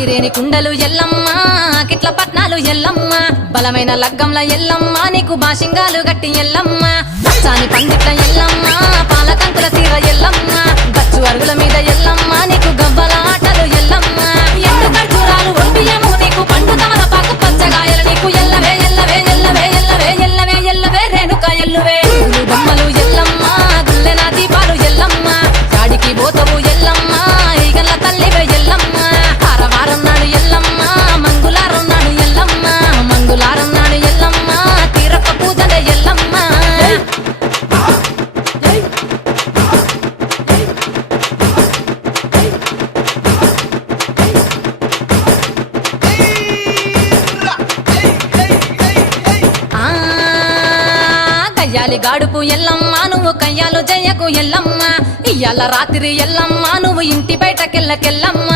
ఐరేని కుండలు ఎల్లమ్మ కిట్ల పట్నాలు ఎల్లమ్మ బలమైన లగ్గంల ఎల్లమ్మ నీకు బాషింగాలు గట్టి ఎల్లమ్మ పచ్చాని పందిట్ల ఎల్లమ్మ పాలకంకుల సీర ఎల్లమ్మ గచ్చు అరుగుల మీద ఎల్లమ్మ నీకు గవ్వల ఆటలు ఎల్లమ్మ ఎండు ఖర్జూరాలు ఒంటియము నీకు పండు తమలపాకు పచ్చగాయలు నీకు ఎల్లవే ఎల్లవే ఎల్లవే ఎల్లవే ఎల్లవే ఎల్లవే రేణుక ఎల్లువే బొమ్మలు ఎల్లమ్మ గుల్లెన దీపాలు ఎల్లమ్మ చాడికి పోతవు ఎల్లమ్మ ఈగల తల్లివే ఎల్లమ్మ ఆరవారం నాడు ఎల్లమ్మ మంగులారం నాడు ఎల్లమ్మ మంగులారం నాడు ఎల్లమ్మ తీరప్ప పూజలే ఎల్లమ్మ కయ్యాలి గాడుపు ఎల్లమ్మ నువ్వు కయ్యాలు జయ్యకు ఎల్లమ్మ ఇయ్యాల రాత్రి ఎల్లమ్మ నువ్వు ఇంటి బయటకెళ్ళకెళ్ళమ్మ